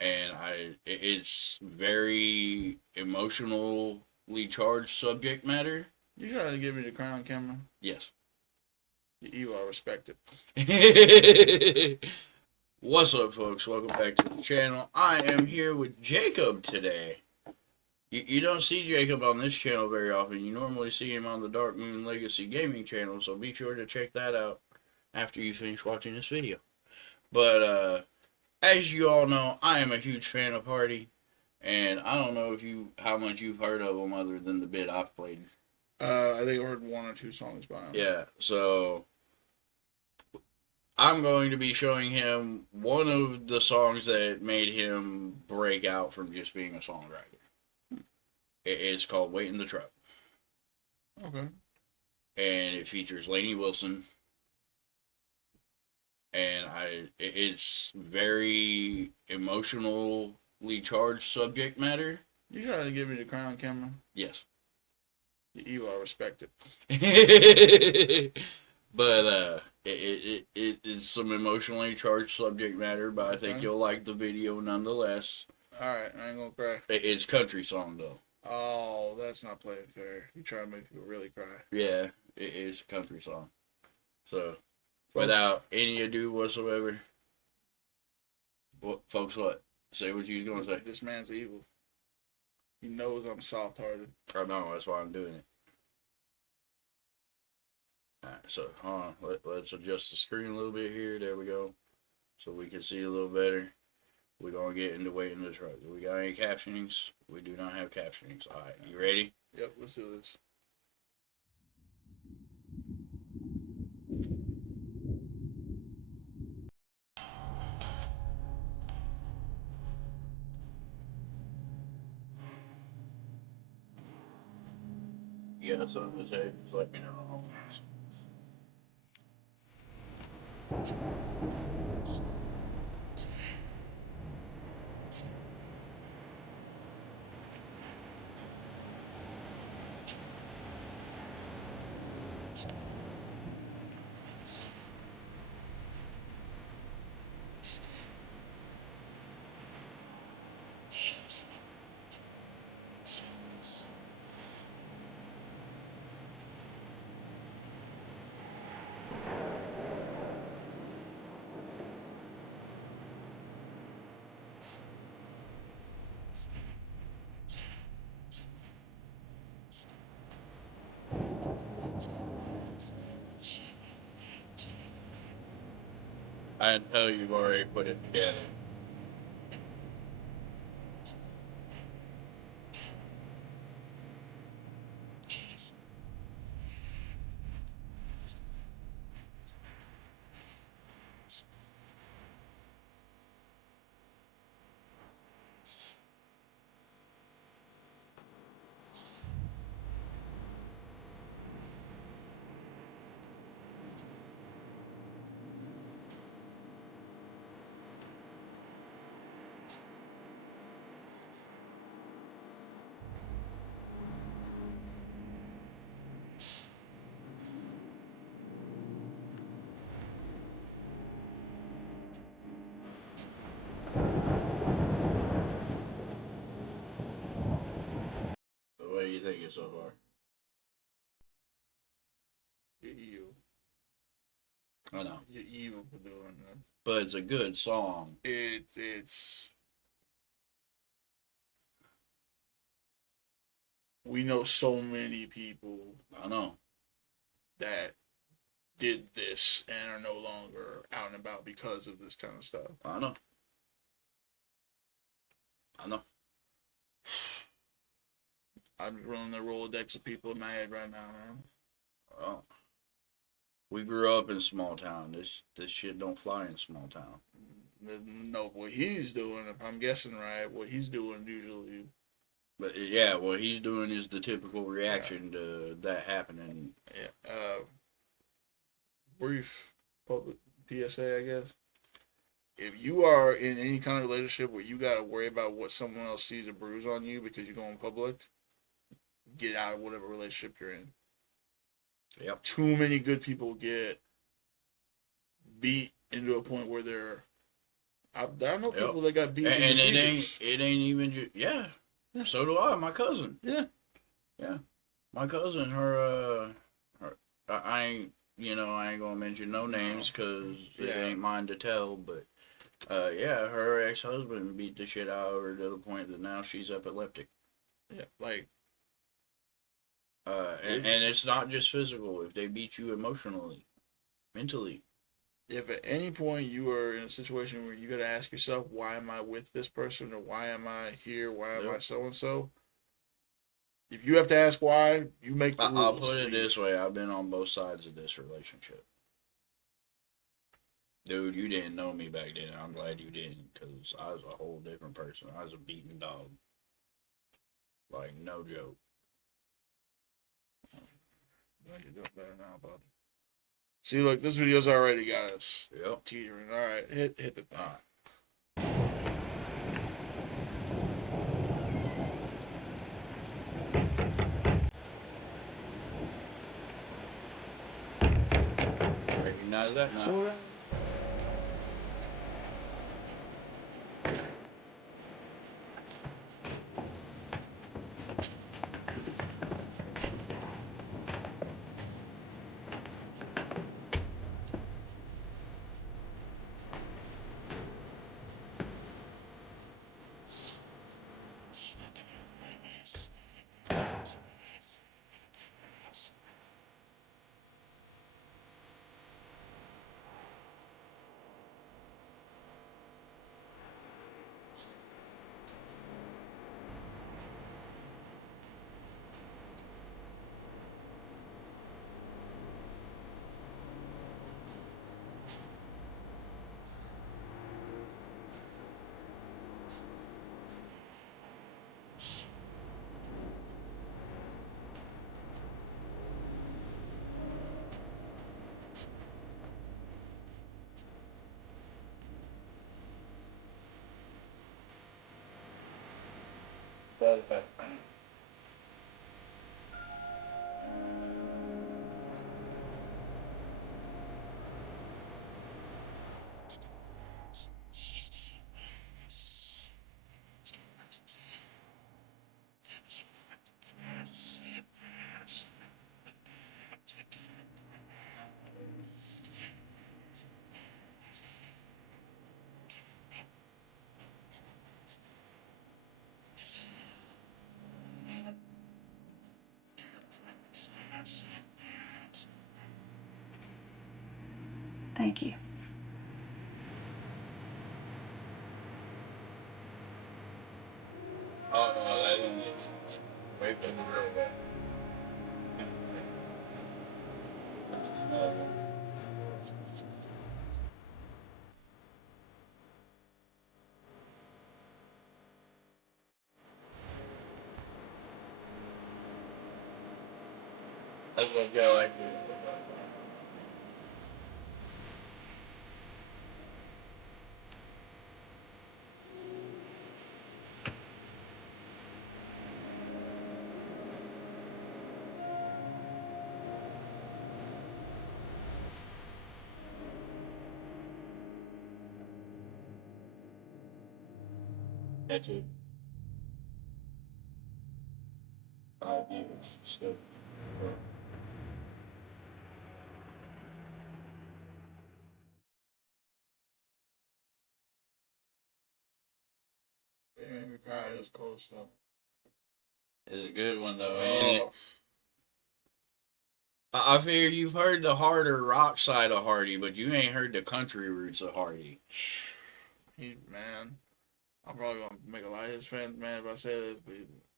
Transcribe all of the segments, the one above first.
and it's very emotionally charged subject matter. You trying to give me the crown camera? Yes. You are respected. What's up, folks? Welcome back to the channel. I am here with Jacob today. You don't see Jacob on this channel very often. You normally see him on the Darkmoon Legacy Gaming Channel, so be sure to check that out after you finish watching this video. But as you all know, I am a huge fan of Hardy, and I don't know if how much you've heard of him other than the bit I've played. I think I heard one or two songs by him. Yeah, so I'm going to be showing him one of the songs that made him break out from just being a songwriter. It's called "Wait in the Truck." Okay. And it features Lainey Wilson, and it's very emotionally charged subject matter. You trying to give me the crown camera? Yes. You are respected. But it's some emotionally charged subject matter, but I think you'll like the video nonetheless. Alright, I ain't gonna cry. It's country song though. Oh, that's not playing fair. You trying to make people really cry. Yeah, it is a country song. So, without any ado whatsoever, folks, what? Say what you was gonna say. This man's evil. He knows I'm soft-hearted. I know, that's why I'm doing it. Alright, so hold on. Let's adjust the screen a little bit here. There we go. So we can see a little better. We're going to get into Wait in the Truck. Do we got any captionings? We do not have captionings. Alright, you ready? Yep, let's do this. You got something to say? Just let me know. I know you've already put it together. So what do you think so far? You're evil. I know. You're evil for doing that. But it's a good song. It's... We know so many people. I know. That did this and are no longer out and about because of this kind of stuff. I know. I know. I'm running the Rolodex of people in my head right now, man. Well, we grew up in small town. This shit don't fly in small town. No, what he's doing, if I'm guessing right, what he's doing usually. But yeah, what he's doing is the typical reaction to that happening. Yeah. Brief public PSA, I guess. If you are in any kind of relationship where you got to worry about what someone else sees a bruise on you because you go in public, get out of whatever relationship you're in. Yep. Too many good people get beat into a point where they're I know Yep. people that got beat And into it seizures. ain't even just, yeah. So do I. My cousin. Yeah. My cousin, her I ain't, I ain't gonna mention no names because it ain't mine to tell, but yeah, her ex-husband beat the shit out of her to the point that now she's epileptic. Yeah, like, and it's not just physical. If they beat you emotionally, mentally. if at any point you are in a situation where you got to ask yourself, why am I with this person, or why am I here, why am I so and so? If you have to ask why, you make the rules. I'll put it this way: I've been on both sides of this relationship. Dude, you didn't know me back then. I'm glad you didn't, because I was a whole different person. I was a beaten dog. Like, no joke. You're doing better now, bud. See, look, this video's already got us teetering. All right, hit the thing. All right. Recognize that now. Thank you. Oh, no, that ain't it. Wait for the real guy. That's what I like. That's it. 5 years. So, Damn, we probably just close stuff. it's a good one, though, ain't it? I figure you've heard the harder rock side of Hardy, but you ain't heard the country roots of Hardy. Man, I'm probably gonna make a lot of his fans mad if I say this, but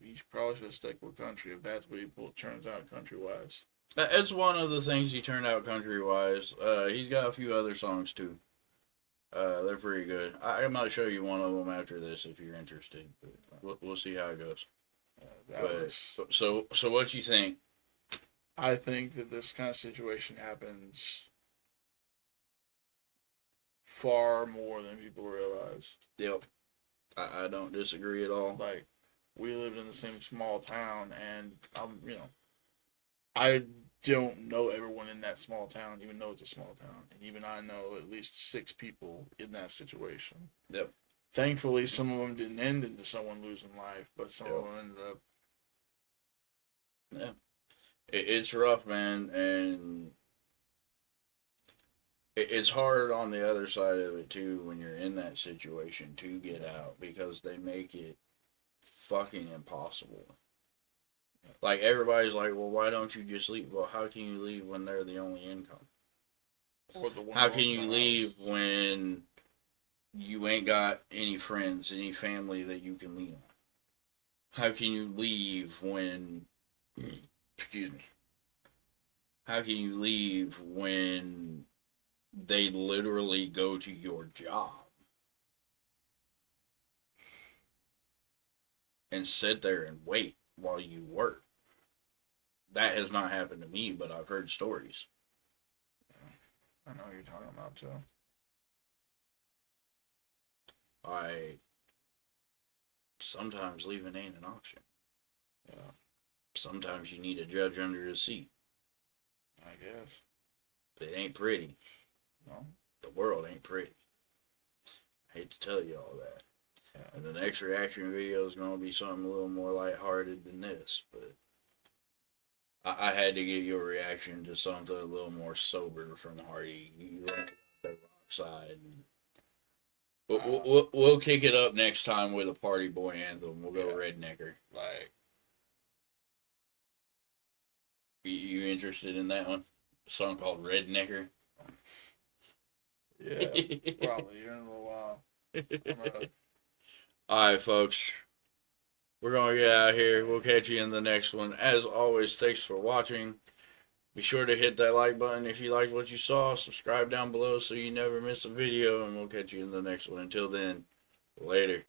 he probably should stick with country if that's what he turns out country wise. It's one of the things he turned out country wise. He's got a few other songs too. They're pretty good. I might show you one of them after this if you're interested. But we'll see how it goes. So what you think? I think that this kind of situation happens far more than people realize. Yep. I don't disagree at all. Like, we lived in the same small town, and I don't know everyone in that small town, even though it's a small town. And even I know at least 6 people in that situation. Yep. Thankfully, some of them didn't end into someone losing life, but some of them ended up. Yeah. It's rough, man, and it's hard on the other side of it, too, when you're in that situation to get out, because they make it fucking impossible. Like, everybody's like, well, why don't you just leave? Well, how can you leave when they're the only income? Or the one How who can owns you the leave house. when you ain't got any friends, any family that you can lean on? How can you leave when, excuse me, how can you leave when they literally go to your job and sit there and wait while you work? That has not happened to me, but I've heard stories. I know what you're talking about, too. Sometimes leaving ain't an option. Yeah. Sometimes you need a judge under his seat. I guess. It ain't pretty. No. The world ain't pretty. I hate to tell you all that. Yeah. And the next reaction video is going to be something a little more lighthearted than this, but I had to get your reaction to something a little more sober from Hardy. You went the rock side. We'll kick it up next time with a party boy anthem. We'll go Rednecker. Like, You interested in that one? A song called Rednecker? yeah, probably. You're in a little while. Alright, folks. We're going to get out of here. We'll catch you in the next one. As always, thanks for watching. Be sure to hit that like button if you liked what you saw. Subscribe down below so you never miss a video. And we'll catch you in the next one. Until then, later.